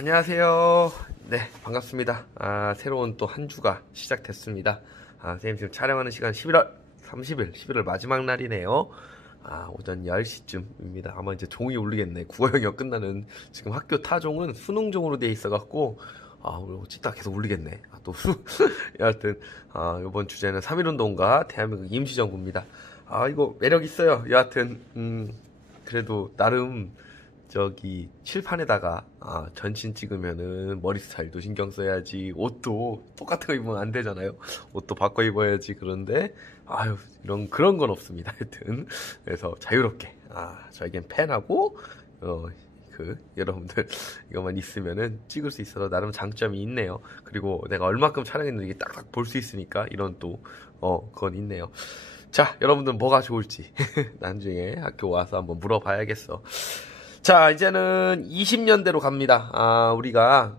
안녕하세요. 네, 반갑습니다. 새로운 또 한 주가 시작됐습니다. 선생님 지금 촬영하는 시간 11월 30일, 11월 마지막 날이네요. 오전 10시쯤입니다. 아마 이제 종이 울리겠네. 국어 영역 끝나는 지금 학교 타종은 수능종으로 돼 있어갖고, 오늘 찌딱 계속 울리겠네. 여하튼, 이번 주제는 3.1운동과 대한민국 임시정부입니다. 이거 매력 있어요. 여하튼, 그래도 나름, 칠판에다가 전신 찍으면은 머리 스타일도 신경 써야지, 옷도 똑같은 거 입으면 안 되잖아요. 옷도 바꿔 입어야지. 그런데 그런 건 없습니다. 하여튼 그래서 자유롭게 저에겐 펜하고 여러분들 이것만 있으면은 찍을 수 있어서 나름 장점이 있네요. 그리고 내가 얼마큼 촬영했는지 이게 딱딱 볼 수 있으니까 이런 또 그건 있네요. 자, 여러분들 뭐가 좋을지 나중에 학교 와서 한번 물어봐야겠어. 자, 이제는 20년대로 갑니다. 우리가,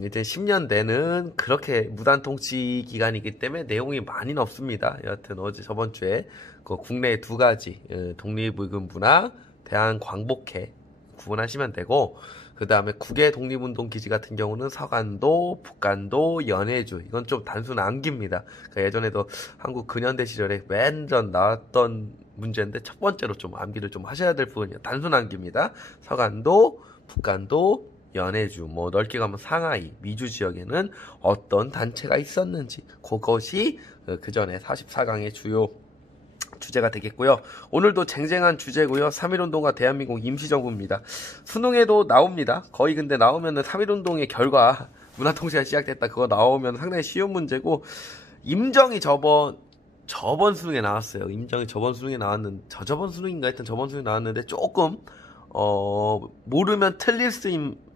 이제 10년대는 그렇게 무단통치 기간이기 때문에 내용이 많이는 없습니다. 여하튼 저번 주에 국내 두 가지, 독립의금부나 대한광복회 구분하시면 되고, 그 다음에 국외 독립운동 기지 같은 경우는 서간도, 북간도, 연해주. 이건 좀 단순 암기입니다. 그러니까 예전에도 한국 근현대 시절에 맨 전 나왔던 문제인데 첫 번째로 좀 암기를 좀 하셔야 될 부분이에요. 단순 암기입니다. 서간도, 북간도, 연해주, 넓게 가면 상하이, 미주 지역에는 어떤 단체가 있었는지, 그것이 그 전에 44강의 주요 주제가 되겠고요. 오늘도 쟁쟁한 주제고요. 3.1운동과 대한민국 임시정부입니다. 수능에도 나옵니다. 거의 근데 나오면은 3.1운동의 결과, 문화통치가 시작됐다 그거 나오면 상당히 쉬운 문제고, 임정이 저번 수능에 나왔어요. 임정이 저번 수능에 나왔는데, 저번 수능인가 하여튼 저번 수능에 나왔는데 조금 모르면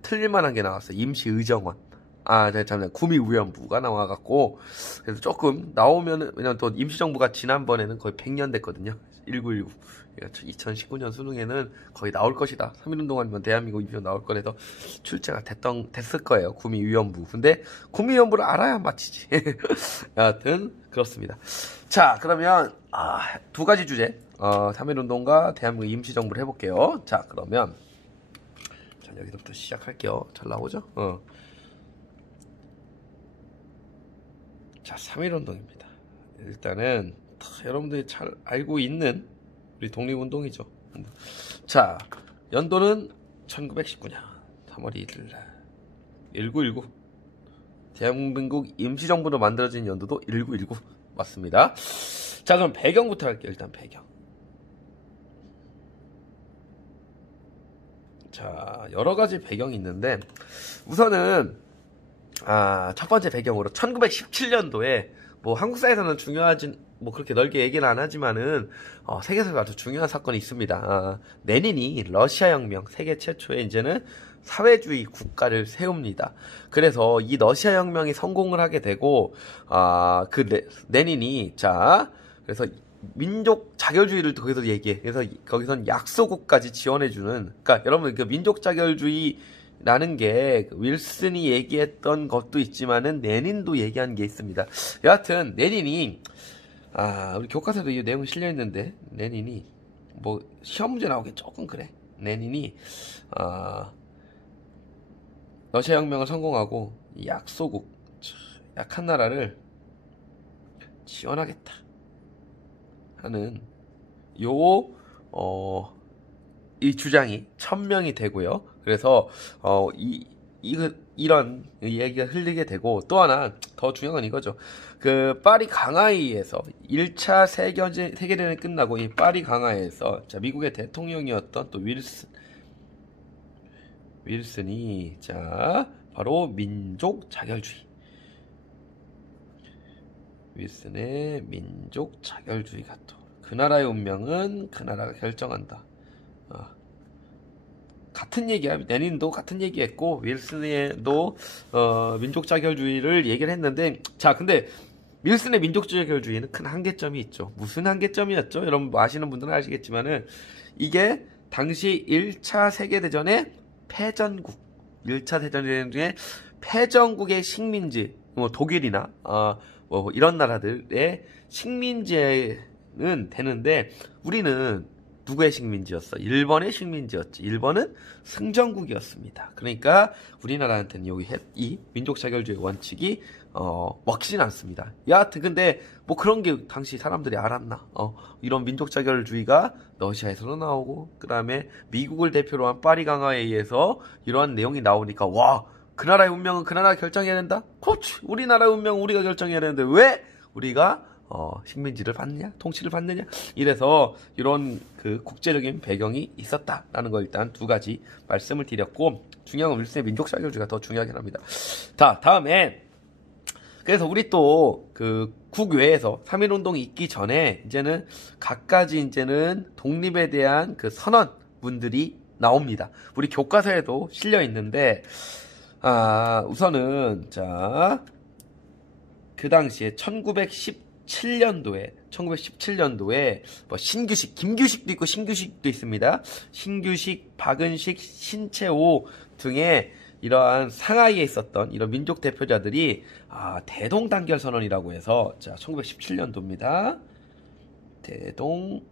틀릴만한 게 나왔어요. 임시의정원. 잠시만요. 구미위원부가 나와갖고, 그래서 조금 나오면은, 왜냐면 또 임시정부가 지난번에는 거의 100년 됐거든요. 1919. 그러니까 2019년 수능에는 거의 나올 것이다. 3.1운동 아니면 대한민국 임시정부 나올 거라서 출제가 됐을 거예요. 구미위원부. 근데 구미위원부를 알아야 맞히지. 여하튼, 그렇습니다. 자, 그러면, 두 가지 주제. 3.1운동과 대한민국 임시정부를 해볼게요. 자, 그러면, 자, 여기서부터 시작할게요. 잘 나오죠? 자, 3.1운동입니다. 일단은 여러분들이 잘 알고 있는 우리 독립운동이죠. 자, 연도는 1919년 3월 1일 1919. 대한민국 임시정부로 만들어진 연도도 1919 맞습니다. 자, 그럼 배경부터 할게요. 일단 배경. 자, 여러 가지 배경이 있는데 우선은 첫 번째 배경으로 1917년도에 한국사에서는 중요하진 그렇게 넓게 얘기는 안 하지만은 세계에서 아주 중요한 사건이 있습니다. 레닌이 러시아 혁명, 세계 최초의 이제는 사회주의 국가를 세웁니다. 그래서 이 러시아 혁명이 성공을 하게 되고 레닌이 그래서 민족 자결주의를 거기서 얘기해. 그래서 거기선 약소국까지 지원해주는, 그러니까 여러분 민족 자결주의 라는 게 윌슨이 얘기했던 것도 있지만은 레닌도 얘기한 게 있습니다. 여하튼 레닌이 우리 교과서에도 이 내용이 실려 있는데, 레닌이 시험 문제 나오기 조금 그래. 레닌이 러시아 혁명을 성공하고 약소국, 약한 나라를 지원하겠다 하는 이 주장이 천명이 되고요. 그래서 이런 얘기가 흘리게 되고, 또 하나 더 중요한 건 이거죠. 파리 강화회의에서 1차 세계대전이 끝나고 이 파리 강화회에서 미국의 대통령이었던 또 윌슨이 바로 민족 자결주의. 윌슨의 민족 자결주의가 또 그 나라의 운명은 그 나라가 결정한다. 같은 얘기야. 레닌도 같은 얘기했고 윌슨도 민족 자결주의를 얘기를 했는데, 자, 근데 윌슨의 민족 자결주의는 큰 한계점이 있죠. 무슨 한계점이었죠? 여러분 아시는 분들은 아시겠지만은 이게 당시 1차 세계대전의 패전국, 1차 세계대전 중에 패전국의 식민지, 독일이나 이런 나라들의 식민지는 되는데, 우리는 누구의 식민지였어? 일본의 식민지였지. 일본은 승전국이었습니다. 그러니까 우리나라한테는 이 민족 자결주의 원칙이 먹히진 않습니다. 여하튼 근데 뭐 그런 게 당시 사람들이 알았나? 이런 민족 자결주의가 러시아에서도 나오고 그다음에 미국을 대표로 한 파리 강화에 의해서 이러한 내용이 나오니까 와, 그 나라의 운명은 그 나라가 결정해야 된다? 그렇지. 우리나라의 운명은 우리가 결정해야 되는데 왜 우리가 식민지를 받느냐, 통치를 받느냐, 이래서 이런 그 국제적인 배경이 있었다라는 거 일단 두 가지 말씀을 드렸고, 중요한 건 일본의 민족 자결주의가 더 중요하긴 합니다. 자, 다음에 그래서 우리 또 그 국외에서 3.1운동이 있기 전에 이제는 각가지 이제는 독립에 대한 그 선언문들이 나옵니다. 우리 교과서에도 실려 있는데, 우선은 자, 그 당시에 1917년도에 뭐 신규식, 김규식도 있고 신규식도 있습니다. 신규식, 박은식, 신채호 등의 이러한 상하이에 있었던 이런 민족 대표자들이 대동단결 선언이라고 해서 자 1917년도입니다. 대동단결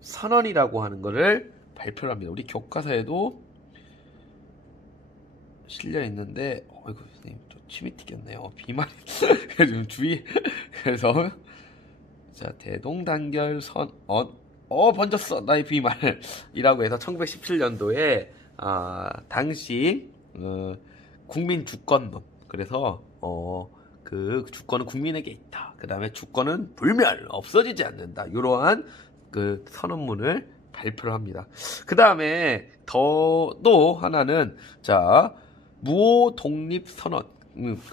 선언이라고 하는 거를 발표를 합니다. 우리 교과서에도 실려 있는데 어이구 선생님 저 침이 튀겼네요. 비말이 좀 주의. 그래서 자 대동단결 선언 번졌어 나의 비말이라고 해서 1917년도에 당시 국민 주권론, 그래서 그 주권은 국민에게 있다. 그 다음에 주권은 불멸, 없어지지 않는다. 이러한 그 선언문을 발표를 합니다. 그 다음에 또 하나는 자 무호 독립 선언.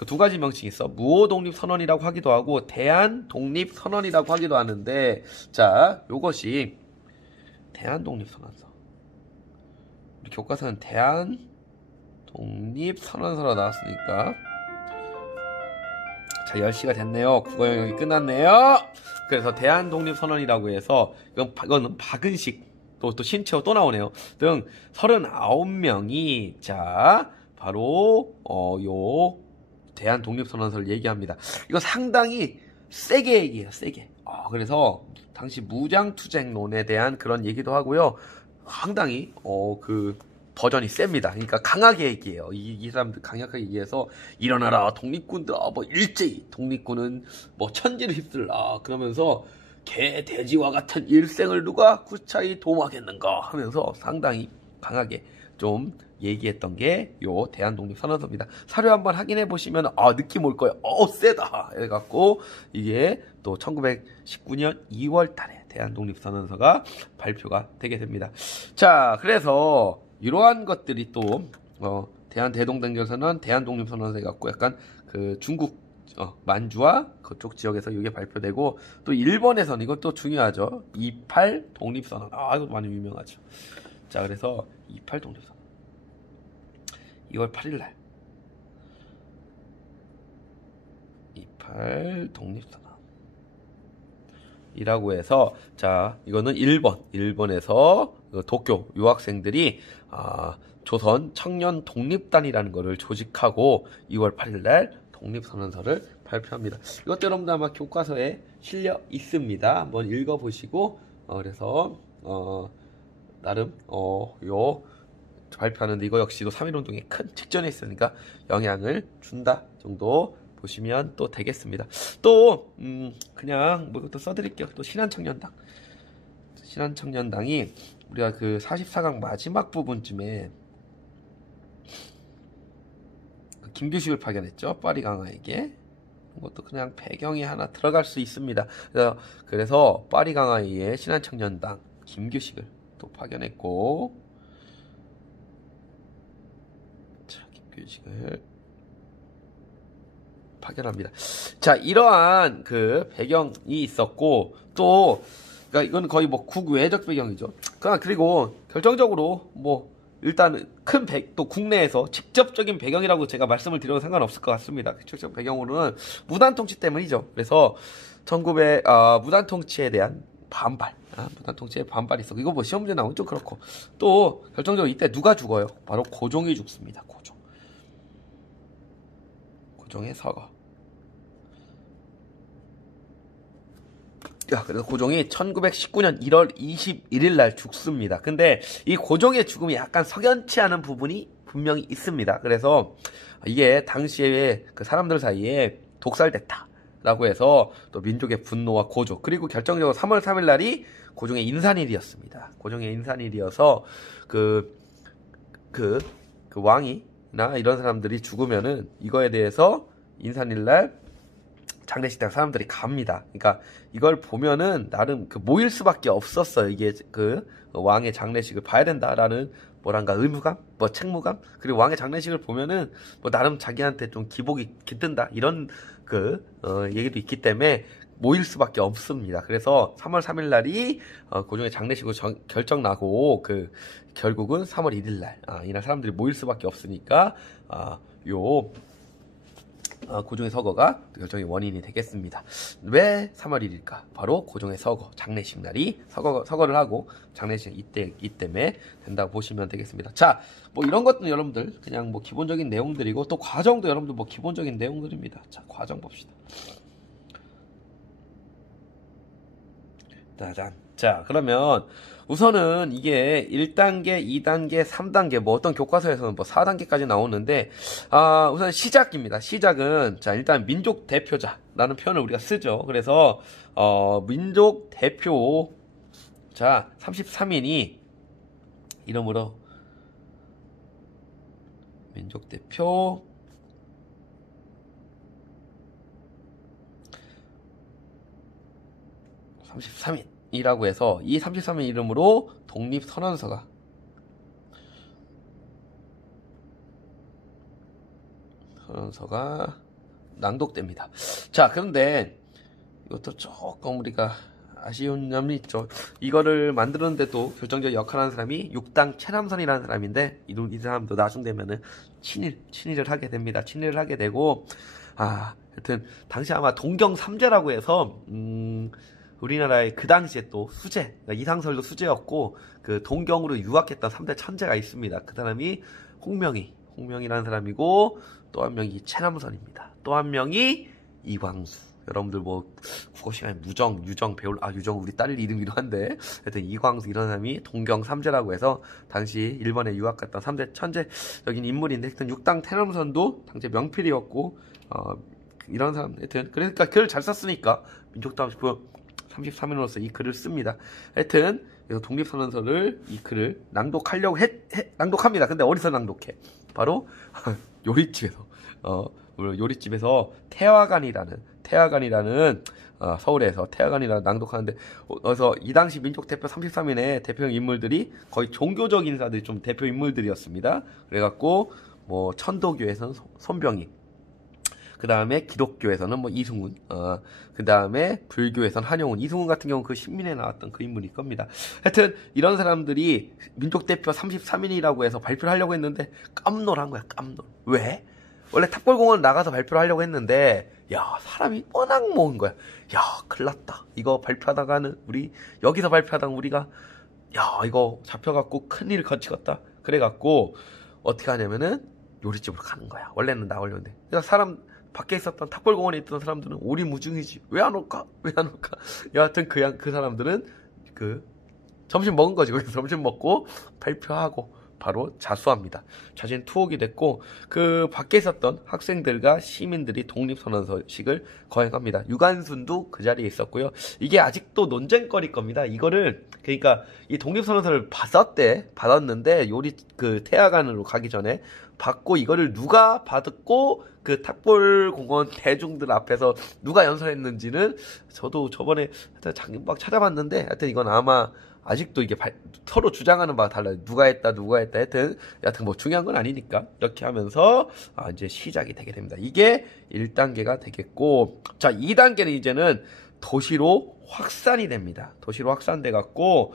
두 가지 명칭이 있어. 무호 독립 선언이라고 하기도 하고 대한 독립 선언이라고 하기도 하는데, 자 요것이 대한 독립 선언서. 우리 교과서는 대한 독립 선언서로 나왔으니까 자 10시가 됐네요. 국어 영역이 끝났네요. 그래서 대한 독립 선언이라고 해서 이거는 박은식 또 신채호 또 나오네요. 등 39명이 자 바로 요 대한 독립 선언서를 얘기합니다. 이거 상당히 세게 얘기해요. 세게. 그래서 당시 무장투쟁론에 대한 그런 얘기도 하고요. 상당히 그 버전이 셉니다. 그러니까 강하게 얘기해요. 이 사람들 강력하게 얘기해서 일어나라 독립군들, 뭐 일제히 독립군은 뭐 천지를 휩쓸라 그러면서 개 돼지와 같은 일생을 누가 구차히 도모하겠는가 하면서 상당히 강하게 좀 얘기했던 게 요 대한독립선언서입니다. 사료 한번 확인해 보시면 느낌 올 거예요. 세다 해갖고 이게 또 1919년 2월 달에 대한독립선언서가 발표가 되게 됩니다. 자, 그래서 이러한 것들이 또 대한대동단결선언, 대한독립선언서 해갖고 약간 그 중국 만주와 그쪽 지역에서 이게 발표되고, 또 일본에서는 이것도 중요하죠. 28 독립선언. 이것도 많이 유명하죠. 자, 그래서 28 독립선언 2월 8일날 28 독립선언 이라고 해서, 자 이거는 일본에서 도쿄 유학생들이 조선 청년 독립단이라는 거를 조직하고 2월 8일날 독립선언서를 발표합니다. 이것도 여러분들 아마 교과서에 실려 있습니다. 한번 읽어보시고 그래서 나름 요 발표하는데 이거 역시도 3.1운동에 큰 직전에 있으니까 영향을 준다 정도 보시면 또 되겠습니다. 또 그냥 뭐 이것도 써드릴게요. 또 신한청년당이 우리가 그 44강 마지막 부분쯤에 그 김규식을 파견했죠. 파리 강화에게. 이것도 그냥 배경이 하나 들어갈 수 있습니다. 그래서 파리 강화에 신한청년당 김규식을 또 파견했고, 자 김규식을 파견합니다. 자, 이러한 그 배경이 있었고, 또 그러니까 이건 거의 뭐 국외적 배경이죠. 그리고 결정적으로 뭐 일단 또 국내에서 직접적인 배경이라고 제가 말씀을 드려도 상관없을 것 같습니다. 직접적 배경으로는 무단통치 때문이죠. 그래서 무단통치에 대한 반발, 무단통치에 반발이 있어. 이거 뭐 시험 문제 나오면 좀 그렇고, 또 결정적으로 이때 누가 죽어요? 바로 고종이 죽습니다. 고종의 서거. 야, 그래서 고종이 1919년 1월 21일 날 죽습니다. 근데 이 고종의 죽음이 약간 석연치 않은 부분이 분명히 있습니다. 그래서 이게 당시에 그 사람들 사이에 독살됐다라고 해서 또 민족의 분노와 고조, 그리고 결정적으로 3월 3일 날이 고종의 인산일이었습니다. 고종의 인산일이어서 그 왕이나 이런 사람들이 죽으면은 이거에 대해서 인산일 날 장례식장 사람들이 갑니다. 그러니까 이걸 보면은 나름 그 모일 수밖에 없었어요. 이게 그 왕의 장례식을 봐야 된다라는 뭐란가 의무감, 뭐 책무감, 그리고 왕의 장례식을 보면은 뭐 나름 자기한테 좀 기복이 깃든다 이런 얘기도 있기 때문에 모일 수밖에 없습니다. 그래서 3월 3일 날이 고종의 장례식으로 결정 나고 결국은 3월 1일 날 이날 사람들이 모일 수밖에 없으니까 고종의 서거가 결정의 원인이 되겠습니다. 왜 3월 1일일까? 바로 고종의 서거, 장례식 날이 서거를 하고 장례식 이때에 된다고 보시면 되겠습니다. 자, 뭐 이런 것도 여러분들 그냥 뭐 기본적인 내용들이고 또 과정도 여러분들 뭐 기본적인 내용들입니다. 자, 과정 봅시다. 짜잔. 자, 그러면 우선은 이게 1단계, 2단계, 3단계, 뭐 어떤 교과서에서는 뭐 4단계까지 나오는데, 우선 시작입니다. 시작은, 자, 일단 민족 대표자라는 표현을 우리가 쓰죠. 그래서, 민족 대표, 자, 33인이 이름으로, 민족 대표, (33인이라고) 해서 이 33인 이름으로 독립선언서가 낭독됩니다. 자, 그런데 이것도 조금 우리가 아쉬운 점이 있죠. 이거를 만드는데도 결정적 역할을 하는 사람이 육당 최남선이라는 사람인데 이 사람도 나중 되면은 친일을 하게 됩니다. 친일을 하게 되고 하여튼 당시 아마 동경삼제라고 해서 우리나라의 그 당시에 또 수제, 그러니까 이상설도 수제였고 그 동경으로 유학했던 3대 천재가 있습니다. 그 사람이 홍명이라는 사람이고 또 한 명이 최남선입니다. 또 한 명이 이광수. 여러분들 뭐 국어 시간에 유정 배울 유정 우리 딸 이름이기도 한데 하여튼 이광수 이런 사람이 동경 삼제라고 해서 당시 일본에 유학 갔던 3대 천재적인 인물인데 하여튼 육당 최남선도 당시 명필이었고 이런 사람 하여튼 그러니까 글을 잘 썼으니까 민족다움 33인으로서 이 글을 씁니다. 하여튼 그래서 독립선언서를 이 글을 낭독하려고 낭독합니다. 근데 어디서 낭독해? 바로 요리집에서 요리집에서 태화관이라는 서울에서 태화관이라는 낭독하는데 그래서 이 당시 민족 대표 33인의 대표 인물들이 거의 종교적 인사들이 좀 대표 인물들이었습니다. 그래갖고 뭐 천도교에서는 손병희, 그 다음에 기독교에서는 뭐 이승훈, 그 다음에 불교에서는 한용운. 이승훈 같은 경우는 그 신민에 나왔던 그 인물일 겁니다. 하여튼 이런 사람들이 민족 대표 33인이라고 해서 발표를 하려고 했는데 깜놀한 거야. 깜놀. 왜? 원래 탑골공원 나가서 발표를 하려고 했는데 사람이 워낙 모은 거야. 큰일 났다. 이거 발표하다가는 여기서 발표하다가 우리가 이거 잡혀갖고 큰일 거치겠다. 그래갖고 어떻게 하냐면은 요리집으로 가는 거야. 원래는 나오려는데 그래서 밖에 있었던 탑골공원에 있던 사람들은 오리무중이지. 왜 안 올까? 여하튼 그 사람들은 점심 먹은 거지. 거기서 점심 먹고 발표하고 바로 자수합니다. 자진 투옥이 됐고 그 밖에 있었던 학생들과 시민들이 독립선언서식을 거행합니다. 유관순도 그 자리에 있었고요. 이게 아직도 논쟁거리일 겁니다. 이거를 그러니까 이 독립선언서를 받았는데 태화관으로 가기 전에 받고 이거를 누가 받았고 그 탑골공원 대중들 앞에서 누가 연설했는지는 저도 저번에 막 찾아봤는데 하여튼 이건 아마 아직도 이게 서로 주장하는 바가 달라요. 누가 했다 하여튼 뭐 중요한 건 아니니까 이렇게 하면서 이제 시작이 되게 됩니다. 이게 1단계가 되겠고, 자 2단계는 이제는 도시로 확산이 됩니다. 도시로 확산돼 갖고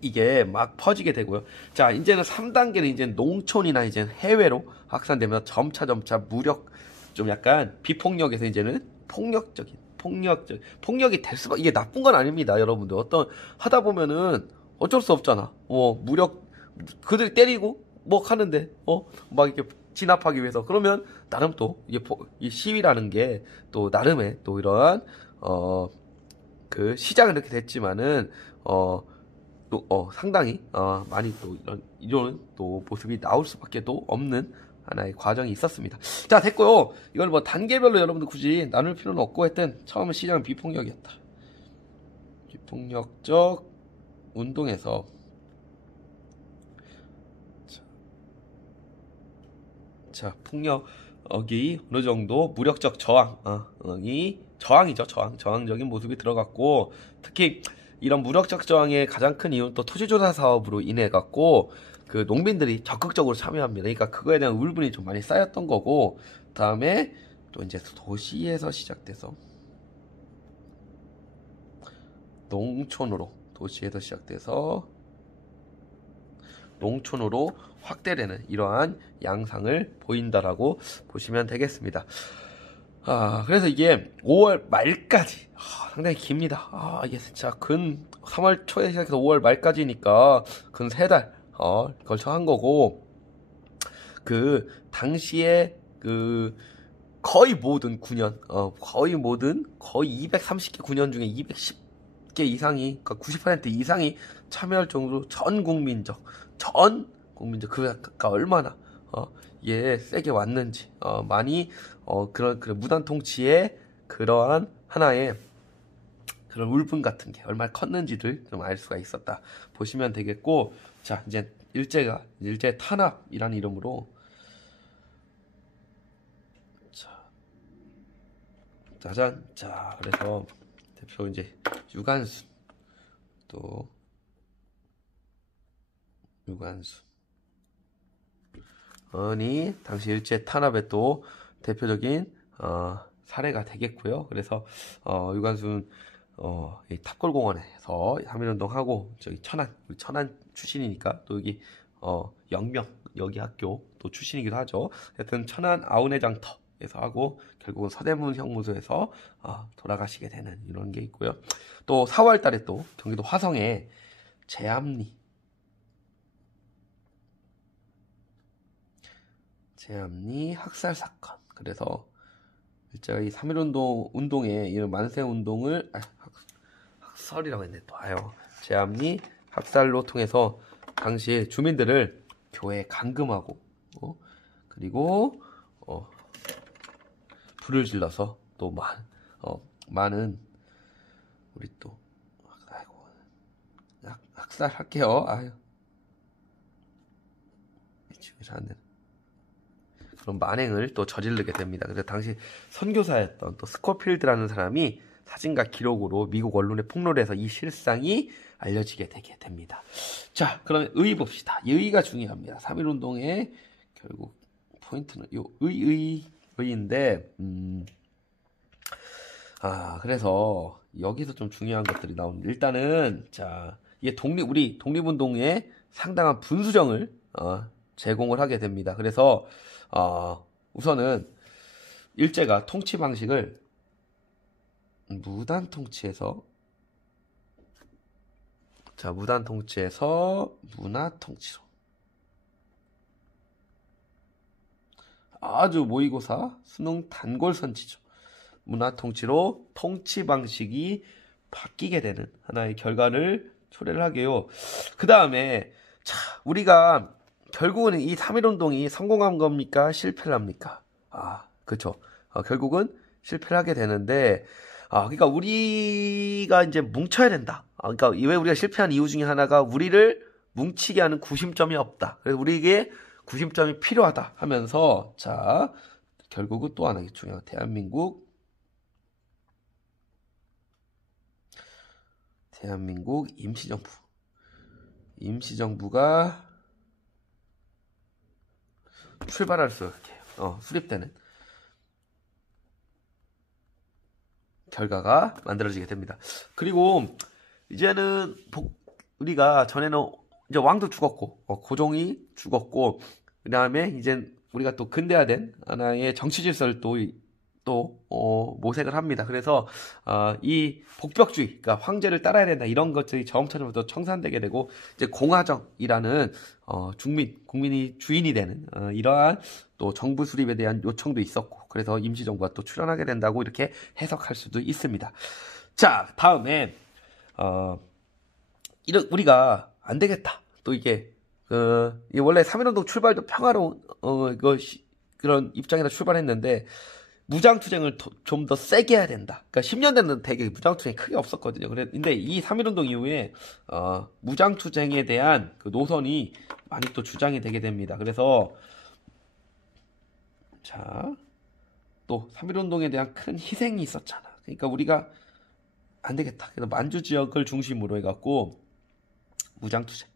이게 막 퍼지게 되고요. 자 이제는 3단계는 이제 농촌이나 이제 해외로 확산되면서 점차 무력, 좀 약간 비폭력에서 이제는 폭력이 될 수밖에. 이게 나쁜 건 아닙니다, 여러분들. 하다 보면은 어쩔 수 없잖아. 무력, 그들이 때리고 하는데 막 이렇게 진압하기 위해서. 그러면 나름 또 이 시위라는 게 또 나름의 또 이러한 그 시작은 이렇게 됐지만은 상당히 많이 또 이런 또 모습이 나올 수밖에 또 없는 하나의 과정이 있었습니다. 자, 됐고요. 이걸 뭐 단계별로 여러분들 굳이 나눌 필요는 없고, 하여튼 처음 시작은 비폭력이었다. 비폭력적 운동에서 자, 폭력이 어느 정도 무력적 저항이죠. 저항적인 모습이 들어갔고, 특히 이런 무력적 저항의 가장 큰 이유는 또 토지조사 사업으로 인해 갖고 그 농민들이 적극적으로 참여합니다. 그러니까 그거에 대한 울분이 좀 많이 쌓였던 거고, 그다음에 또 이제 도시에서 시작돼서 도시에서 시작돼서 농촌으로 확대되는 이러한 양상을 보인다라고 보시면 되겠습니다. 그래서 이게 5월 말까지 상당히 깁니다. 이게 진짜 근 3월 초에 시작해서 5월 말까지니까 근 3달 걸쳐 한 거고, 그 당시에 그 거의 모든 9년 거의 230개 9년 중에 210개 이상이, 그러니까 90% 이상이 참여할 정도로 전 국민적 그가 얼마나 이게 세게 왔는지, 많이 그런 무단 통치의 그러한 하나의 그런 울분 같은 게 얼마나 컸는지를 좀 알 수가 있었다 보시면 되겠고, 자, 이제 일제 탄압이라는 이름으로, 짜잔. 자, 그래서 대표 이제 유관순 이 당시 일제 탄압의 또 대표적인 사례가 되겠고요. 그래서 유관순 이 탑골공원에서 3.1운동하고, 저기 천안 출신이니까 또 여기 영명 여기 학교 또 출신이기도 하죠. 하여튼 천안 아우네장터에서 하고 결국은 서대문 형무소에서 돌아가시게 되는 이런 게 있고요. 또 4월 달에 또 경기도 화성에 제암리 학살 사건. 그래서 제가 이 3.1운동의 이런 만세운동을 학설이라고 했네 또. 제암리 학살로 통해서 당시 주민들을 교회에 감금하고 그리고 불을 질러서 또 많은 우리 또 학살할게요. 지금 잘 안 되네. 그런 만행을 또 저지르게 됩니다. 그래서 당시 선교사였던 또 스코필드라는 사람이 사진과 기록으로 미국 언론에 폭로를 해서 이 실상이 알려지게 되게 됩니다. 자, 그러면 의 봅시다. 의가 중요합니다. 3.1운동의 결국 포인트는 요 의인데, 그래서 여기서 좀 중요한 것들이 나옵니다. 일단은 자, 이게 우리 독립운동에 상당한 분수령을 제공을 하게 됩니다. 그래서 우선은 일제가 통치 방식을 무단 통치에서 문화 통치로, 아주 모의고사 수능 단골 선지죠. 문화 통치로 통치 방식이 바뀌게 되는 하나의 결과를 초래를 하게요. 그 다음에 우리가 결국은 이 3.1운동이 성공한 겁니까? 실패를 합니까? 그렇죠. 결국은 실패를 하게 되는데, 그러니까 우리가 이제 뭉쳐야 된다. 그러니까 왜 우리가 실패한 이유 중에 하나가 우리를 뭉치게 하는 구심점이 없다. 그래서 우리에게 구심점이 필요하다 하면서, 자, 결국은 또 하나 중요한 대한민국 임시정부가 출발할 수 있게 수립되는 결과가 만들어지게 됩니다. 그리고 이제는 우리가 전에는 이제 왕도 죽었고 고종이 죽었고, 그 다음에 이제 우리가 또 근대화된 하나의 정치 질서를 또 또 모색을 합니다. 그래서 이 복벽주의, 그러니까 황제를 따라야 된다 이런 것들이 점차부터 청산되게 되고 이제 공화정이라는 국민이 주인이 되는 이러한 또 정부 수립에 대한 요청도 있었고 그래서 임시정부가 또 출현하게 된다고 이렇게 해석할 수도 있습니다. 자, 다음에 우리가 안 되겠다. 또 이게 원래 3.1운동 출발도 평화로운 그런 입장에서 출발했는데 무장투쟁을 좀 더 세게 해야 된다. 그러니까 10년대는 되게 무장투쟁이 크게 없었거든요. 근데 이 3.1운동 이후에 무장투쟁에 대한 그 노선이 많이 또 주장이 되게 됩니다. 그래서 자, 또 3.1운동에 대한 큰 희생이 있었잖아. 그러니까 우리가 안 되겠다. 그래서 만주 지역을 중심으로 해갖고 무장투쟁.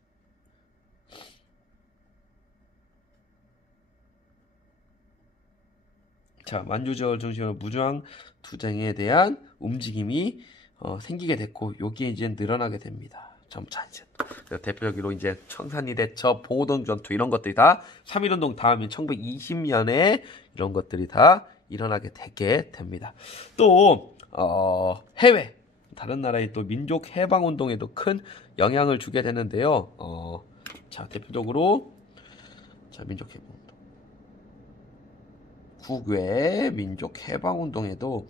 자, 만주 지역을 중심으로 무장투쟁에 대한 움직임이 생기게 됐고 여기에 이제 늘어나게 됩니다. 점차 이제 대표적으로 이제 청산리 대첩, 봉오동 전투 이런 것들이 다 3.1운동 다음인 1920년에 이런 것들이 다 일어나게 되게 됩니다. 또 해외 다른 나라의 또 민족 해방 운동에도 큰 영향을 주게 되는데요. 자, 대표적으로 자, 민족 해방 운동. 국외 민족 해방 운동에도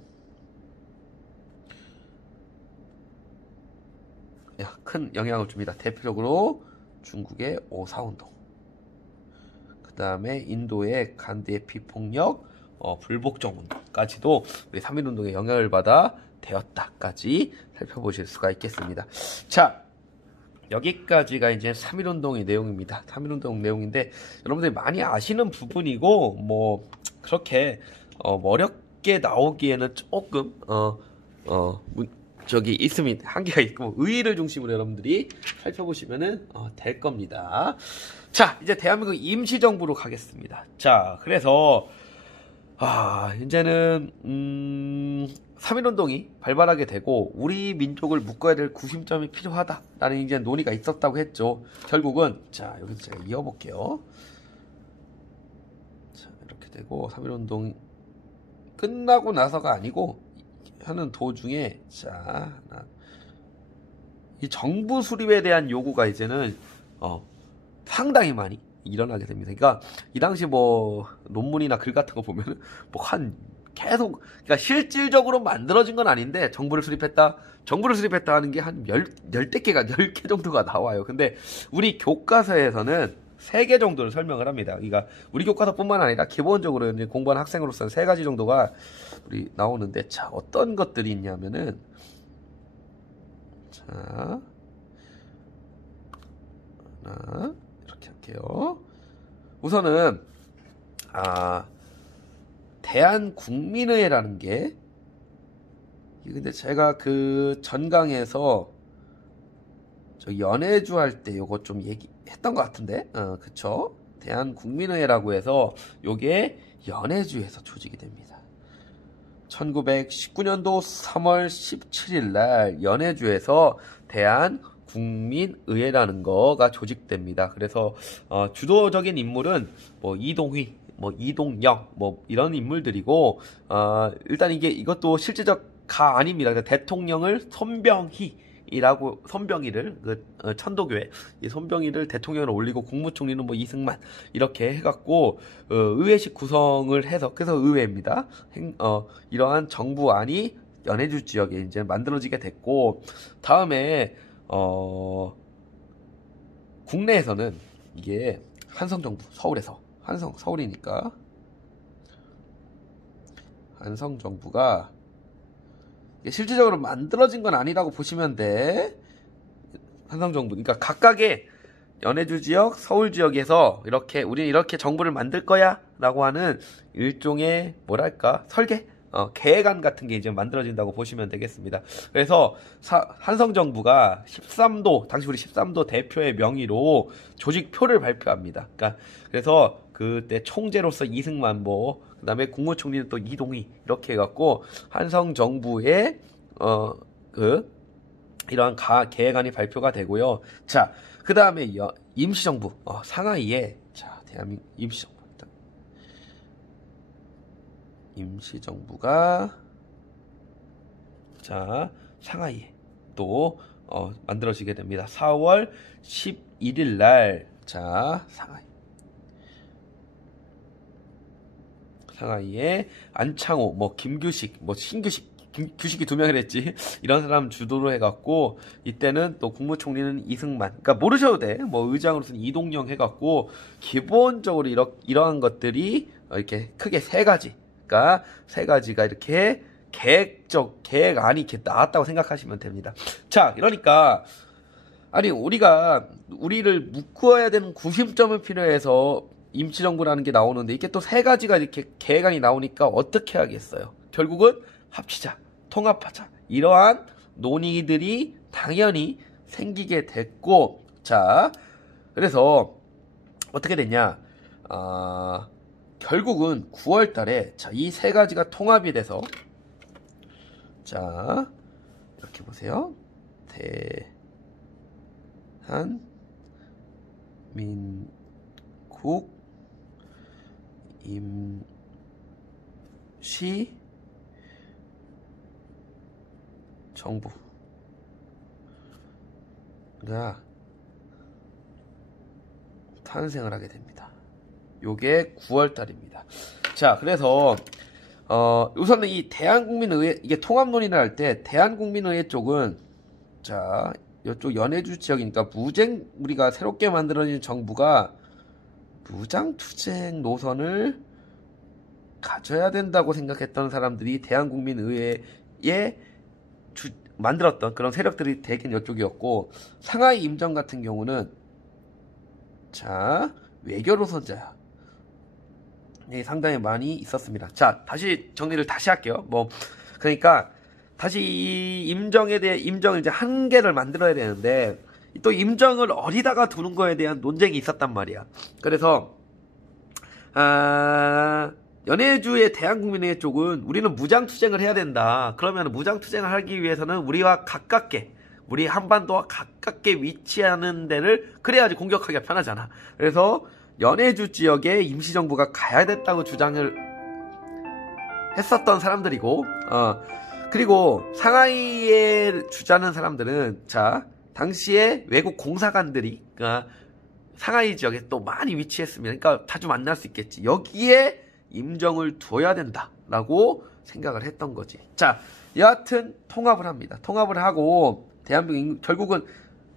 큰 영향을 줍니다. 대표적으로 중국의 오사운동, 그 다음에 인도의 간디의 비폭력, 불복종 운동까지도 우리 3.1운동에 영향을 받아 되었다까지 살펴보실 수가 있겠습니다. 자, 여기까지가 이제 3.1운동의 내용입니다. 3.1운동 내용인데 여러분들이 많이 아시는 부분이고 뭐 그렇게 어렵게 나오기에는 조금 있습니다. 한계가 있고 의의를 중심으로 여러분들이 살펴보시면은 될 겁니다. 자, 이제 대한민국 임시정부로 가겠습니다. 자, 그래서 이제는 3.1운동이 발발하게 되고 우리 민족을 묶어야 될 구심점이 필요하다라는 이제 논의가 있었다고 했죠. 결국은 자, 여기서 제가 이어볼게요. 자, 이렇게 되고 3.1운동 끝나고 나서가 아니고 하는 도중에 자, 이 정부 수립에 대한 요구가 이제는 상당히 많이 일어나게 됩니다. 그러니까 이 당시 뭐 논문이나 글 같은 거 보면은 뭐 계속 그러니까 실질적으로 만들어진 건 아닌데 정부를 수립했다 하는 게 한 10개 정도가 나와요. 근데 우리 교과서에서는 3개 정도를 설명을 합니다. 그러니까 우리 교과서뿐만 아니라 기본적으로 이제 공부하는 학생으로서는 3가지 정도가 우리 나오는데 자, 어떤 것들이 있냐면은 자, 하나 이렇게 할게요. 우선은 대한국민회라는 게 근데 제가 그 전강에서 저 연해주 할 때 요거 좀 얘기했던 것 같은데 그쵸? 대한국민회라고 해서 요게 연해주에서 조직이 됩니다. 1919년도 3월 17일 날 연해주에서 대한국민의회라는 거가 조직됩니다. 그래서 주도적인 인물은 뭐 이동휘, 뭐 이동영, 뭐 이런 인물들이고 일단 이것도 실제적 가 아닙니다. 대통령을 손병희를 천도교회 이 손병희를 대통령으로 올리고 국무총리는 뭐 이승만 이렇게 해갖고 의회식 구성을 해서 그래서 의회입니다. 이러한 정부안이 연해주 지역에 이제 만들어지게 됐고 다음에 국내에서는 이게 한성정부 서울에서 서울이니까 한성정부가 실질적으로 만들어진 건 아니라고 보시면 돼. 한성정부. 그러니까 각각의 연해주 지역, 서울 지역에서 우리는 이렇게 정부를 만들 거야 라고 하는 일종의 뭐랄까 설계? 계획안 같은 게 이제 만들어진다고 보시면 되겠습니다. 그래서 한성정부가 13도, 당시 우리 13도 대표의 명의로 조직표를 발표합니다. 그래서 그때 총재로서 이승만 그 다음에 국무총리는 또 이동희 이렇게 해갖고 한성정부의 이러한 계획안이 발표가 되고요. 자, 그 다음에 임시정부 상하이에 자 대한민국 임시정부 임시정부가 자 상하이에 또 만들어지게 됩니다. 4월 11일 날 자 상하이에 안창호 뭐 김규식 뭐 신규식 규식이 2명을 했지. 이런 사람 주도로 해갖고 이때는 또 국무총리는 이승만. 그러니까 모르셔도 돼. 뭐 의장으로서는 이동영 해갖고 기본적으로 이러한 것들이 이렇게 크게 3가지. 그러니까 3가지가 이렇게 계획안이 이렇게 나왔다고 생각하시면 됩니다. 자, 그러니까 아니 우리를 묶어야 되는 구심점이 필요해서 임시정부라는 게 나오는데 이게 또 3가지가 이렇게 계획안이 나오니까 어떻게 하겠어요? 결국은 합치자. 통합하자. 이러한 논의들이 당연히 생기게 됐고, 자, 그래서 어떻게 됐냐? 결국은 9월 달에 자, 이 3가지가 통합이 돼서 자, 이렇게 보세요. 대한민국 임시 정부가 탄생을 하게 됩니다. 요게 9월 달입니다. 자, 그래서 우선은 이 대한국민의회 이게 통합 논의를 할 때 대한국민의회 쪽은 자, 이쪽 연해주 지역이니까 우리가 새롭게 만들어진 정부가 무장투쟁 노선을 가져야 된다고 생각했던 사람들이 대한국민의회에 만들었던 그런 세력들이 대개는 이쪽이었고, 상하이 임정 같은 경우는 자 외교노선자 상당히 많이 있었습니다. 자, 다시 정리를 다시 할게요. 뭐 그러니까 다시 이 임정에 대해 임정을 이제 한 개를 만들어야 되는데 또 임정을 어디다가 두는 거에 대한 논쟁이 있었단 말이야. 그래서 연해주의 대한국민회의 쪽은 우리는 무장투쟁을 해야 된다. 그러면 무장투쟁을 하기 위해서는 우리와 가깝게, 우리 한반도와 가깝게 위치하는 데를 그래야지 공격하기가 편하잖아. 그래서 연해주 지역에 임시정부가 가야 됐다고 주장을 했었던 사람들이고, 그리고 상하이에 주자는 사람들은 자 당시에 외국 공사관들이 상하이 지역에 또 많이 위치했습니다. 그러니까 자주 만날 수 있겠지. 여기에 임정을 둬야 된다라고 생각을 했던 거지. 자, 여하튼 통합을 합니다. 통합을 하고 대한민국 결국은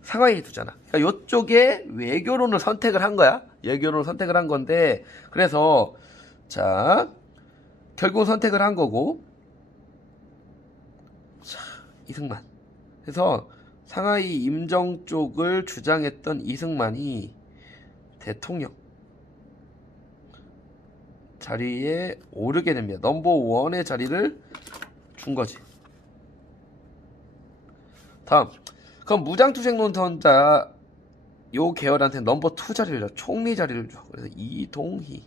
상하이에 두잖아. 그러니까 이쪽에 외교론을 선택을 한 거야. 외교론을 선택을 한 건데 그래서 자 결국 선택을 한 거고 자 이승만. 그래서 상하이 임정 쪽을 주장했던 이승만이 대통령 자리에 오르게 됩니다. 넘버 1의 자리를 준 거지. 다음, 그럼 무장투쟁 노선자 요 계열한테 넘버 2 자리를 줘. 총리 자리를 줘. 그래서 이동희를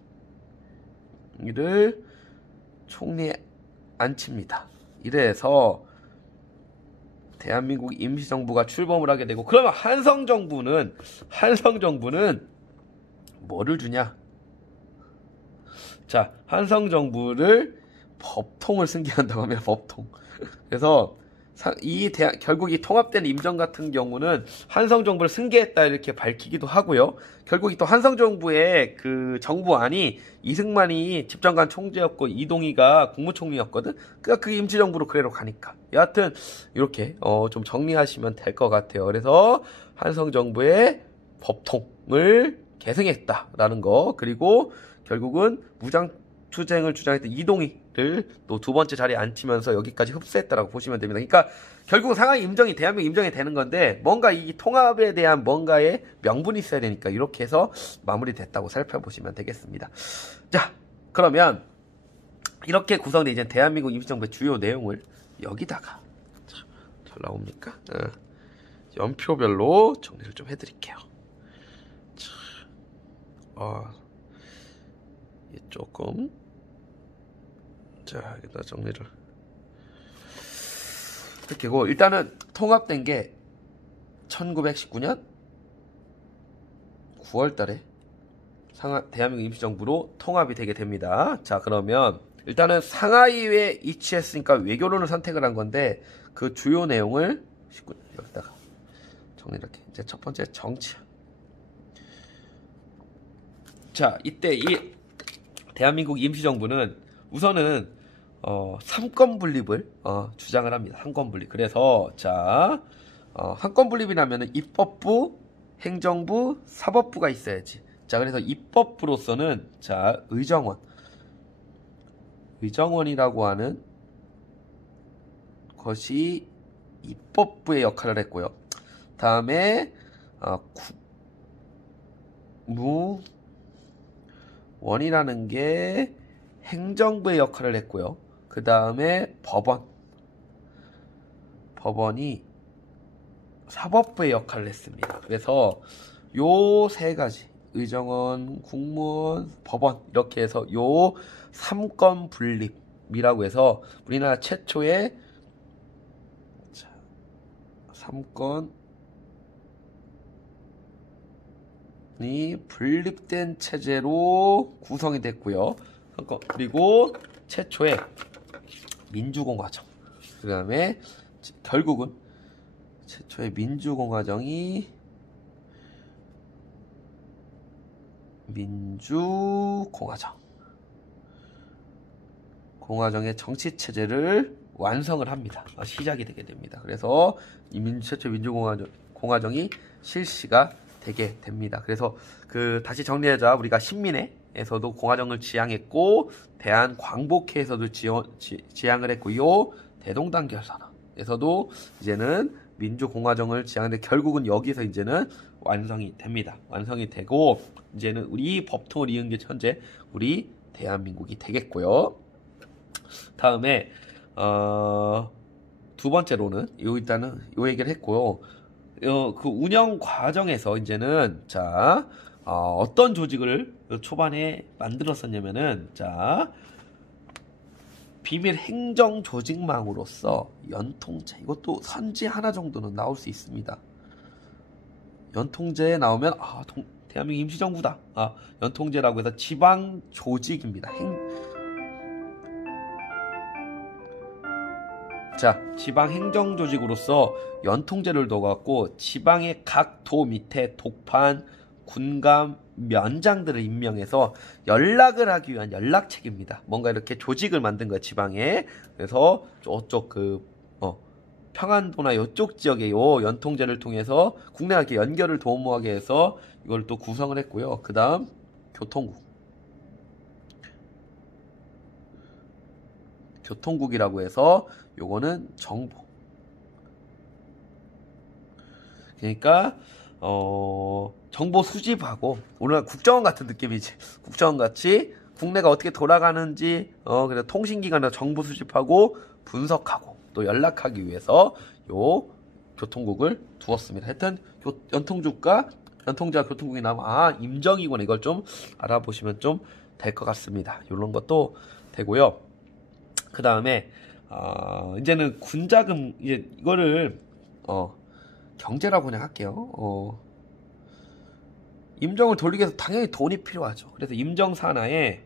총리에 앉힙니다. 이래서 대한민국 임시정부가 출범을 하게 되고, 그러면 한성정부는 뭐를 주냐? 자, 한성정부를 법통을 승계한다고 합니다. 법통. 그래서 결국 이 통합된 임정 같은 경우는 한성정부를 승계했다 이렇게 밝히기도 하고요. 결국 또 한성정부의 그 정부안이 이승만이 집정관 총재였고 이동희가 국무총리였거든. 그러니까 그 임시정부로 그대로 가니까. 여하튼 이렇게 좀 정리하시면 될 것 같아요. 그래서 한성정부의 법통을 계승했다라는 거. 그리고 결국은 무장투쟁을 주장했던 이동희를 또 2번째 자리에 앉히면서 여기까지 흡수했다라고 보시면 됩니다. 그러니까 결국 상하이 임정이 대한민국 임정이 되는 건데 뭔가 이 통합에 대한 뭔가의 명분이 있어야 되니까 이렇게 해서 마무리됐다고 살펴보시면 되겠습니다. 자, 그러면 이렇게 구성된 이제 대한민국 임시정부의 주요 내용을 여기다가 잘 나옵니까? 연표별로 정리를 좀 해드릴게요. 조금 자 여기다 정리를 이렇게고 일단은 통합된 게 1919년 9월 달에 대한민국 임시정부로 통합이 되게 됩니다. 자, 그러면 일단은 상하이에 위치했으니까 외교론을 선택을 한 건데 그 주요 내용을 여기다가 정리할게. 이제 첫 번째 정치. 자, 이때 이 대한민국 임시정부는 우선은 삼권 분립을 주장을 합니다. 삼권 분립. 그래서 자, 삼권 분립이라면은 입법부, 행정부, 사법부가 있어야지. 자, 그래서 입법부로서는 자, 의정원이라고 하는 것이 입법부의 역할을 했고요. 다음에 국무원이라는 게 행정부의 역할을 했고요. 그 다음에 법원이 사법부의 역할을 했습니다. 그래서 요 세 가지 의정원, 국무원, 법원 이렇게 해서 요 삼권 분립이라고 해서 우리나라 최초의 삼권이 분립된 체제로 구성이 됐고요. 그리고 최초의 민주공화정. 그 다음에 결국은 최초의 민주공화정이 공화정의 정치체제를 완성을 합니다. 시작이 되게 됩니다. 그래서 이 최초 민주공화정이 실시가 되게 됩니다. 그래서 다시 정리하자. 우리가 신민회에서도 공화정을 지향했고 대한광복회에서도 지향을 했고요. 대동단 결선에서도 이제는 민주공화정을 지향하는데 결국은 여기서 이제는 완성이 됩니다. 완성이 되고 이제는 우리 법통을 이은 게 현재 우리 대한민국이 되겠고요. 다음에 두 번째로는 일단은 요 얘기를 했고요. 그 운영 과정에서 이제는 자 어떤 조직을 초반에 만들었었냐면은 자 비밀 행정 조직망으로서 연통제, 이것도 선지 하나 정도는 나올 수 있습니다. 연통제에 나오면 대한민국 임시정부다. 연통제라고 해서 지방 조직입니다. 자, 지방 행정 조직으로서 연통제를 둬갖고 지방의 각 도 밑에 독판, 군감, 면장들을 임명해서 연락을 하기 위한 연락책입니다. 뭔가 이렇게 조직을 만든 거야, 지방에. 그래서 저쪽 평안도나 이쪽 지역에 요 연통제를 통해서 국내와 이렇게 연결을 도모하게 해서 이걸 또 구성을 했고요. 그 다음 교통국이라고 해서 요거는 정보. 그러니까 정보 수집하고 우리나라 국정원 같은 느낌이지. 국정원 같이 국내가 어떻게 돌아가는지 그래서 통신기관에서 정보 수집하고 분석하고 또 연락하기 위해서 요 교통국을 두었습니다. 하여튼 연통제가 교통국이 나오면 임정이구나. 이걸 좀 알아보시면 좀 될 것 같습니다. 이런 것도 되고요. 그 다음에 이제는 군자금, 이거를 경제라고 그냥 할게요. 임정을 돌리기 위해서 당연히 돈이 필요하죠. 그래서 임정 산하에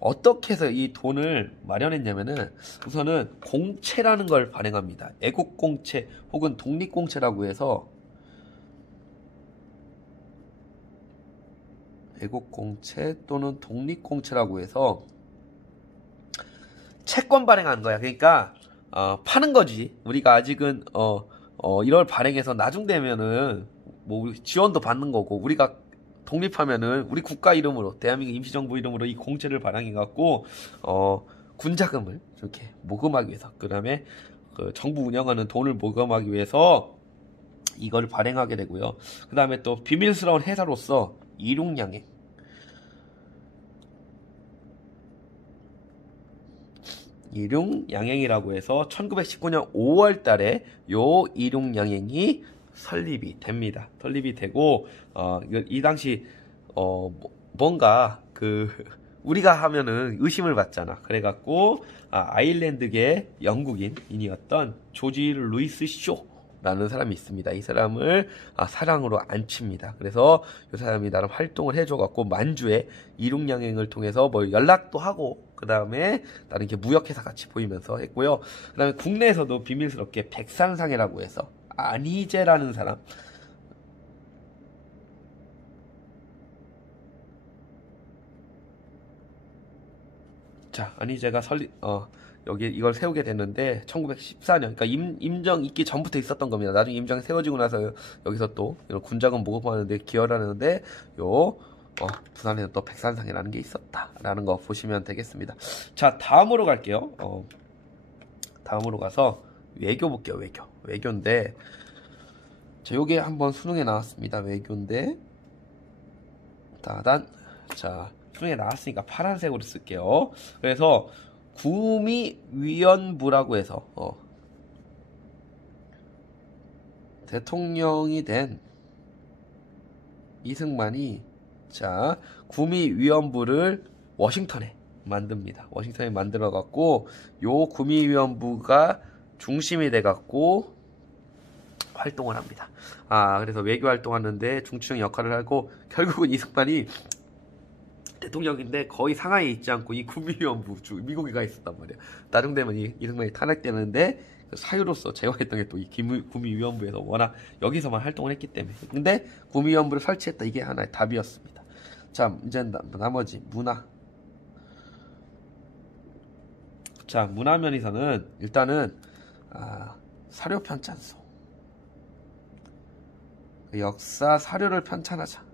어떻게 해서 이 돈을 마련했냐면은 우선은 공채라는 걸 발행합니다. 애국공채 혹은 독립공채라고 해서 애국공채 또는 독립공채라고 해서 채권 발행하는 거야. 그러니까 파는 거지. 우리가 아직은 이걸 발행해서 나중 되면은 뭐 지원도 받는 거고 우리가 독립하면은 우리 국가 이름으로 대한민국 임시정부 이름으로 이 공채를 발행해 갖고 군자금을 이렇게 모금하기 위해서 그다음에 그 정부 운영하는 돈을 모금하기 위해서 이걸 발행하게 되고요. 그다음에 또 비밀스러운 회사로서 일용양행이라고 해서 1919년 5월 달에 요 일용양행이 설립이 됩니다. 설립이 되고 이 당시 뭔가 우리가 하면은 의심을 받잖아. 그래갖고 아일랜드계 영국인이었던 조지 루이스 라는 사람이 있습니다. 이 사람을 사랑으로 안칩니다. 그래서 이 사람이 나름 활동을 해줘갖고 만주에 이륙양행을 통해서 뭐 연락도 하고 그 다음에 다른 이렇게 무역회사 같이 보이면서 했고요. 그 다음에 국내에서도 비밀스럽게 백산상해라고 해서 안희재라는 사람, 자, 안희재가 여기 이걸 세우게 됐는데 1914년, 그러니까 임정 있기 전부터 있었던 겁니다. 나중에 임정이 세워지고 나서 여기서 또 이런 군자금 모금하는데 기여를 하는데 부산에는 또 백산상이라는 게 있었다라는 거 보시면 되겠습니다. 자, 다음으로 갈게요. 다음으로 가서 외교 볼게요. 외교인데 자, 요게 한번 수능에 나왔습니다. 외교인데 자, 수능에 나왔으니까 파란색으로 쓸게요. 그래서 구미위원부라고 해서 대통령이 된 이승만이 자, 구미위원부를 워싱턴에 만듭니다. 워싱턴에 만들어 갖고 요 구미위원부가 중심이 돼 갖고 활동을 합니다. 그래서 외교 활동하는데 중추적 역할을 하고 결국은 이승만이 대통령인데 거의 상하이에 있지 않고 이 구미위원부 미국에 가 있었단 말이야. 나중 되면 이승만이 탄핵되는데 사유로서 제거했던 게 또 이 구미위원부에서 워낙 여기서만 활동을 했기 때문에. 근데 구미위원부를 설치했다. 이게 하나의 답이었습니다. 자, 이제 나머지 문화. 자, 문화면에서는 일단은 사료 편찬소, 역사 사료를 편찬하자.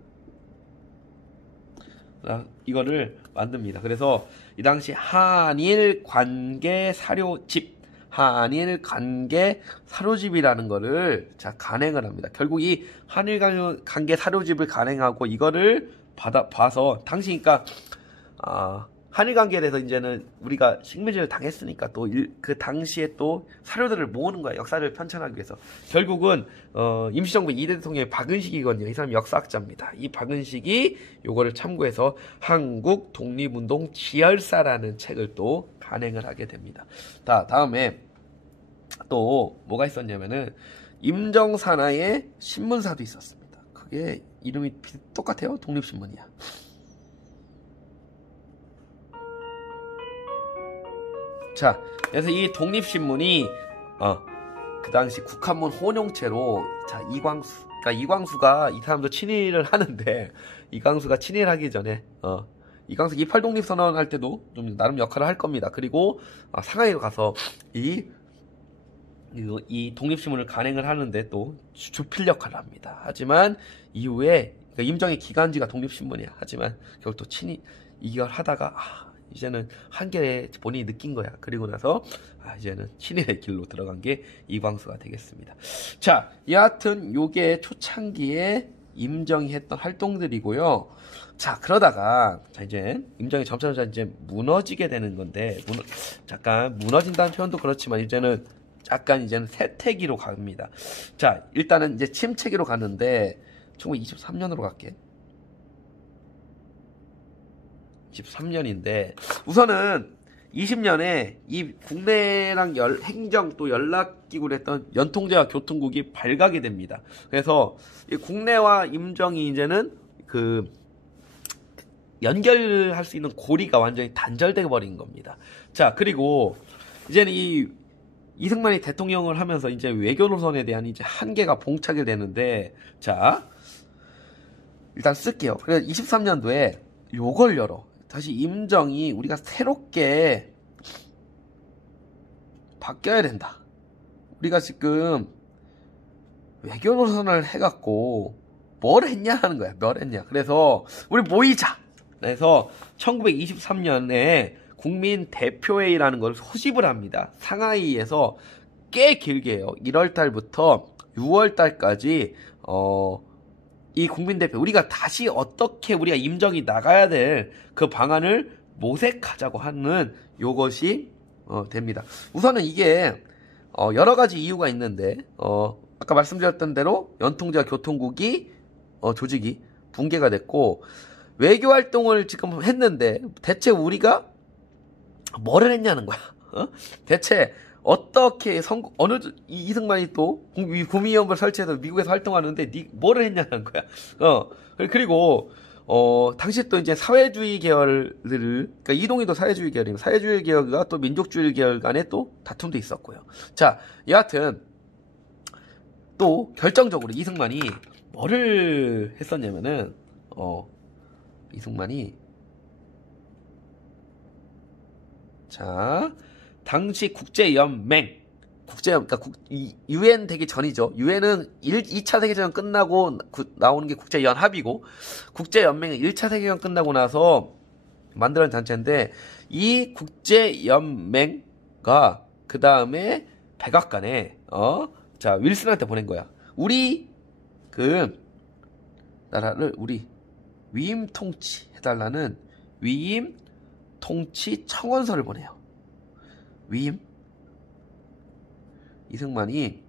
이거를 만듭니다. 그래서 이 당시 한일 관계 사료집, 한일 관계 사료집이라는 거를 간행을 합니다. 결국 이 한일 관계 사료집을 간행하고 이거를 봐서 당시니까 한일 관계에 대해서 이제는 우리가 식민지를 당했으니까 또 그 당시에 또 사료들을 모으는 거야. 역사를 편찬하기 위해서. 결국은 임시정부 2대 대통령이 박은식이거든요. 이 사람이 역사학자입니다. 이 박은식이 요거를 참고해서 한국 독립운동 지열사라는 책을 또 간행을 하게 됩니다. 다음에 또 뭐가 있었냐면은 임정산하의 신문사도 있었습니다. 그게 이름이 똑같아요. 독립신문이야. 자, 그래서 이 독립신문이 그 당시 국한문 혼용체로 이광수, 그러니까 이광수가 이 사람도 친일을 하는데 이광수가 친일하기 전에 이광수 28 독립선언 할 때도 좀 나름 역할을 할 겁니다. 그리고 상하이로 가서 이 독립신문을 간행을 하는데 또 주필 역할을 합니다. 하지만 이후에 그러니까 임정의 기간지가 독립신문이야. 하지만 결국 또 친일 이걸 하다가 이제는 한계에 본인이 느낀 거야. 그리고 나서 이제는 친일의 길로 들어간 게 이광수가 되겠습니다. 자, 여하튼 요게 초창기에 임정이 했던 활동들이고요. 자, 그러다가 이제 임정이 점차 이제 무너지게 되는 건데 잠깐 무너진다는 표현도 그렇지만 이제는 쇠퇴기로 갑니다. 자, 일단은 이제 침체기로 갔는데 1923년으로 갈게. 23년인데 우선은 20년에 이 국내랑 행정 또 연락기구를 했던 연통제와 교통국이 발각이 됩니다. 그래서 이 국내와 임정이 이제는 그 연결할 수 있는 고리가 완전히 단절돼 버린 겁니다. 자, 그리고 이제는 이 이승만이 대통령을 하면서 이제 외교 노선에 대한 이제 한계가 봉착이 되는데, 자, 일단 쓸게요. 그래서 23년도에 요걸 열어. 다시 임정이 우리가 새롭게 바뀌어야 된다. 우리가 지금 외교 노선을 해갖고 뭘 했냐 하는 거야. 뭘 했냐. 그래서 우리 모이자. 그래서 1923년에 국민 대표회의라는 걸 소집을 합니다. 상하이에서 꽤 길게 해요. 1월달부터 6월달까지 이 국민대표 우리가 다시 어떻게 우리가 임정이 나가야 될 그 방안을 모색하자고 하는 요것이 됩니다. 우선은 이게 여러 가지 이유가 있는데 아까 말씀드렸던 대로 연통제와 교통국이 조직이 붕괴가 됐고 외교 활동을 지금 했는데 대체 우리가 뭐를 했냐는 거야. 대체 어떻게 이승만이 또 구미위원부를 설치해서 미국에서 활동하는데 뭐를 했냐는 거야. 그리고 당시 또 이제 사회주의 계열을, 그러니까 이동희도 사회주의 계열이고, 사회주의 계열과 또 민족주의 계열 간에 또 다툼도 있었고요. 자, 여하튼, 또, 결정적으로 이승만이 뭐를 했었냐면은, 이승만이, 자, 당시 그러니까 UN 되기 전이죠. UN은 2차 세계대전 끝나고 나오는 게 국제연합이고, 국제연맹은 1차 세계대전 끝나고 나서 만들어낸 단체인데, 이 국제연맹가 그 다음에 백악관에 자, 윌슨한테 보낸 거야. 우리 나라를 우리 위임 통치 해달라는 위임 통치 청원서를 보내요. 이승만이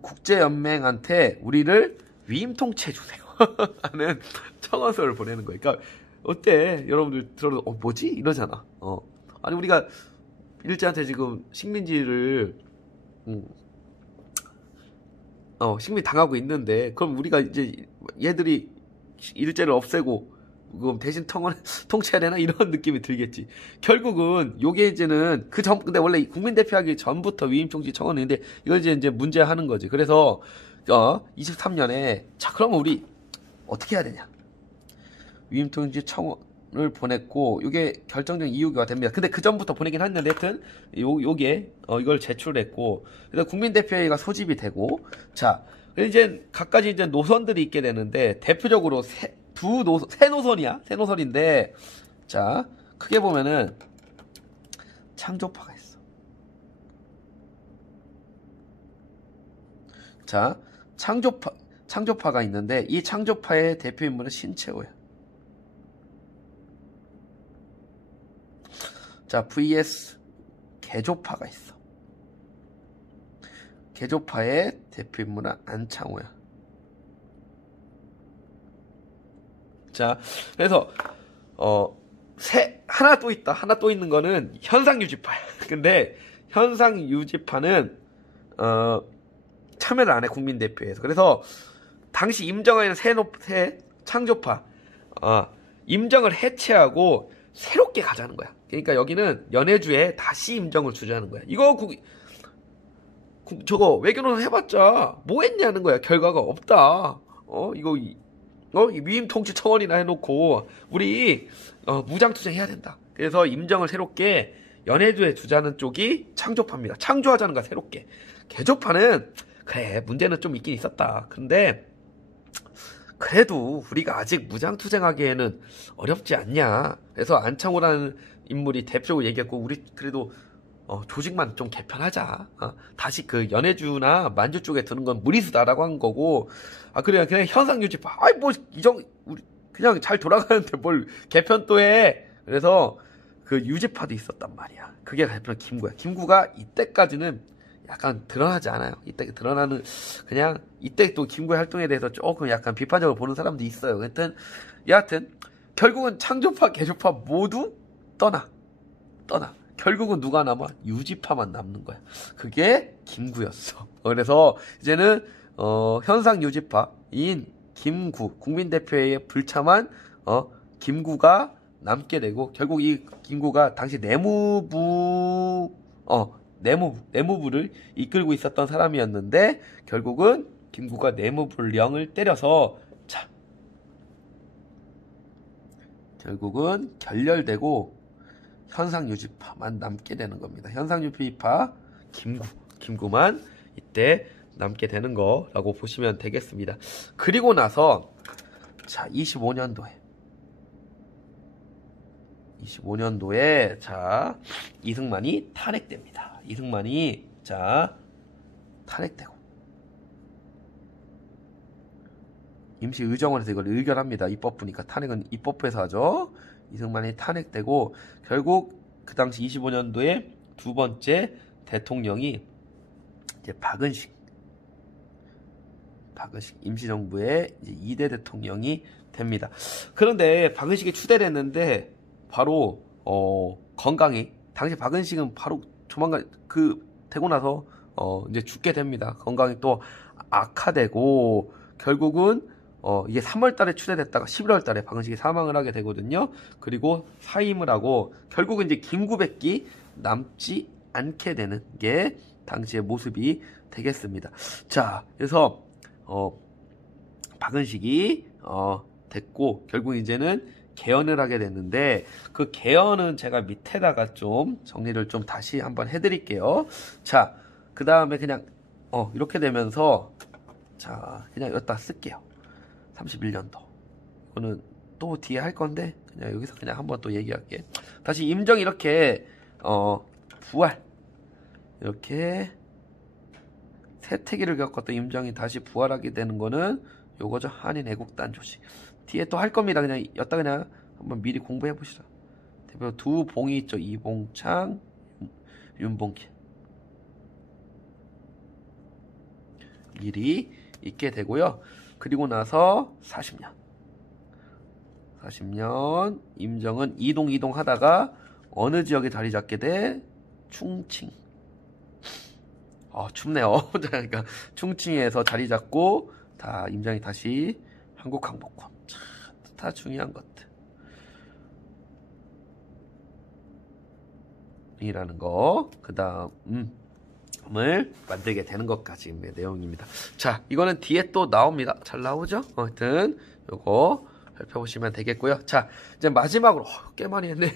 국제연맹한테 우리를 위임 통치해주세요 하는 청원서를 보내는 거예요. 그러니까 어때? 여러분들 들어도 뭐지? 이러잖아. 아니 우리가 일제한테 지금 식민지를 식민 당하고 있는데, 그럼 우리가 이제 얘들이 일제를 없애고 그럼 대신 통치해야 되나? 이런 느낌이 들겠지. 결국은 요게 이제는 근데 원래 국민 대표하기 전부터 위임 통치 청원인데 이걸 이제 문제하는 거지. 그래서 23년에 자, 그러면 우리 어떻게 해야 되냐? 위임 통치 청원을 보냈고 요게 결정적인 이유가 됩니다. 근데 그 전부터 보내긴 했는데 하여튼 요게 이걸 제출했고, 그래서 국민 대표회의가 소집이 되고, 자, 이제 각가지 이제 노선들이 있게 되는데, 대표적으로 새 노선인데, 자, 크게 보면은 창조파가 있어. 자, 창조파가 있는데, 이 창조파의 대표 인물은 신채호야. 자, vs 개조파가 있어. 개조파의 대표 인물은 안창호야. 자, 그래서 하나 또 있는 거는 현상유지파야. 근데 현상유지파는 참여를 안 해, 국민대표에서. 그래서 당시 임정화에는 새 창조파 임정을 해체하고 새롭게 가자는 거야. 그러니까 여기는 연해주에 다시 임정을 주자는 거야. 이거 저거 외교노선 해봤자 뭐 했냐는 거야. 결과가 없다. 위임 통치 청원이나 해놓고 우리 무장투쟁 해야 된다. 그래서 임정을 새롭게 연해주에 주자는 쪽이 창조파입니다. 창조하자는 거야, 새롭게. 개조파는 그래, 문제는 좀 있긴 있었다. 근데 그래도 우리가 아직 무장투쟁하기에는 어렵지 않냐. 그래서 안창호라는 인물이 대표적으로 얘기했고, 우리 그래도 조직만 좀 개편하자. 다시 그 연해주나 만주 쪽에 드는 건 무리수다라고 한 거고, 그냥 현상유지파. 우리 그냥 잘 돌아가는데 뭘 개편 또 해. 그래서 그 유지파도 있었단 말이야. 그게 대표는 김구야. 김구가 이때까지는 약간 드러나지 않아요. 이때 드러나는, 그냥 이때 또 김구의 활동에 대해서 조금 약간 비판적으로 보는 사람도 있어요. 여하튼 결국은 창조파, 개조파 모두 떠나. 결국은 누가 남아? 유지파만 남는 거야. 그게 김구였어. 그래서 이제는 현상 유지파인 김구, 국민대표회의에 불참한 김구가 남게 되고, 결국 이 김구가 당시 내무부를 이끌고 있었던 사람이었는데, 결국은 김구가 내무불령을 때려서, 자, 결국은 결렬되고 현상유지파만 남게 되는 겁니다. 현상유지파 김구만 이때 남게 되는 거라고 보시면 되겠습니다. 그리고 나서 자, 25년도에 자, 이승만이 탄핵됩니다. 이승만이 자, 탄핵되고 임시의정원에서 이걸 의결합니다. 입법부니까 탄핵은 입법부에서 하죠. 이승만이 탄핵되고, 결국 그 당시 25년도에 두 번째 대통령이 이제 박은식 임시정부의 이제 2대 대통령이 됩니다. 그런데 박은식이 추대를 했는데 바로 건강이, 당시 박은식은 바로 조만간 되고 나서 이제 죽게 됩니다. 건강이 또 악화되고 결국은 이게 3월 달에 추대됐다가 11월 달에 박은식이 사망을 하게 되거든요. 그리고 사임을 하고 결국은 이제 김구백기 남지 않게 되는 게 당시의 모습이 되겠습니다. 자, 그래서 박은식이 됐고 결국 이제는 개헌을 하게 됐는데 그 개헌은 제가 밑에다가 좀 정리를 좀 다시 한번 해드릴게요. 자, 그 다음에 그냥 이렇게 되면서 자 그냥 여기다 쓸게요. 31년도 이거는 또 뒤에 할 건데 그냥 여기서 그냥 한번 또 얘기할게. 다시 임정이 이렇게 부활 이렇게 세태기를 겪었던 임정이 다시 부활하게 되는 거는 요거죠. 한인 애국단 조직. 뒤에 또 할 겁니다. 그냥 여기다 그냥 한번 미리 공부해 보시죠. 대표 두 봉이 있죠. 이봉창, 윤봉길. 일이 있게 되고요. 그리고 나서 40년 임정은 이동 하다가 어느 지역에 자리 잡게 돼? 충칭. 춥네요. 그러니까 충칭에서 자리 잡고 다 임정이 다시 한국 항복권. 다 중요한 것들 이라는 거. 그 다음을 만들게 되는 것까지의 내용입니다. 자, 이거는 뒤에 또 나옵니다. 잘 나오죠? 하여튼 요거 살펴보시면 되겠고요. 자, 이제 마지막으로 꽤 많이 했네.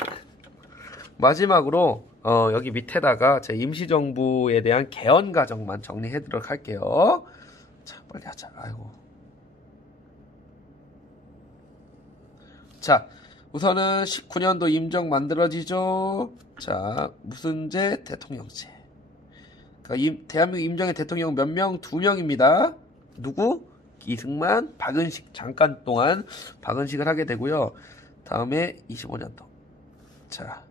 마지막으로 여기 밑에다가 제 임시정부에 대한 개헌 과정만 정리해드리도록 할게요. 자, 빨리 하자. 아이고. 자, 우선은 19년도 임정 만들어지죠. 자, 무슨제 대통령제. 그러니까 대한민국 임정의 대통령 몇 명? 2명입니다. 누구? 이승만, 박은식. 잠깐 동안 박은식을 하게 되고요. 다음에 25년도. 자,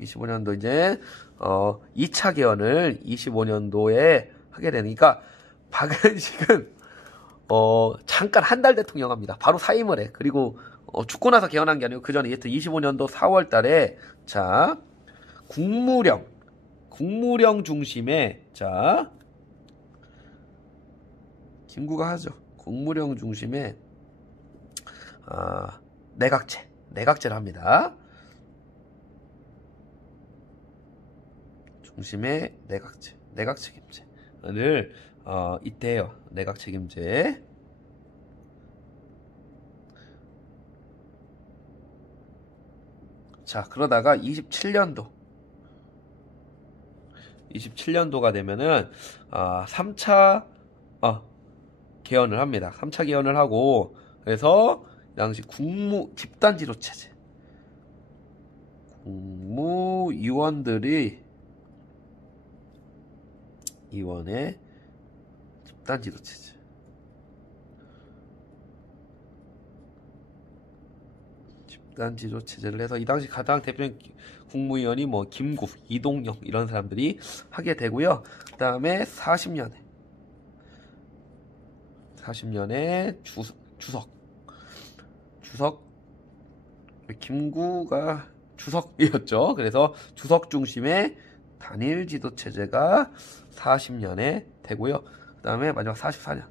25년도 이제 2차 개헌을 25년도에 하게 되니까 박은식은 잠깐 한 달 대통령 합니다. 바로 사임을 해. 그리고 죽고 나서 개헌한 게 아니고 그 전에 25년도 4월 달에 자 국무령 중심의 자 김구가 하죠. 국무령 중심의 내각제를 합니다. 중심의 내각 책임제를 이때 해요. 내각 책임제. 자, 그러다가 27년도가 되면은 3차 개헌을 합니다. 3차 개헌을 하고 그래서 당시 집단지도 체제. 국무위원들이 의원의 집단지도 체제. 집단지도 체제를 해서 이 당시 가장 대표적인 국무위원이 뭐 김구, 이동영 이런 사람들이 하게 되고요. 그 다음에 40년에 주석 김구가 주석이었죠. 그래서 주석 중심의 단일 지도 체제가 40년에 되고요. 그 다음에 마지막 44년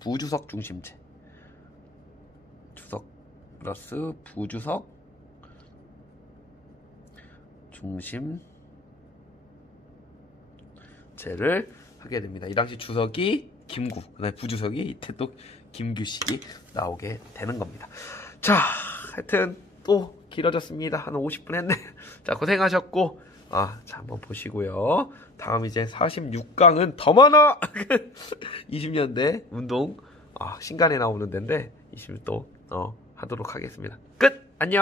부주석 중심제. 주석 플러스 부주석 중심제를 하게 됩니다. 이 당시 주석이 김구, 그다음에 부주석이 이때 또 김규식이 나오게 되는 겁니다. 자, 하여튼 또 길어졌습니다. 한 50분 했네. 자, 고생하셨고, 자, 한번 보시고요. 다음 이제 46강은 더 많아! 20년대 운동, 신간에 나오는 데인데, 20또 하도록 하겠습니다. 끝! 안녕!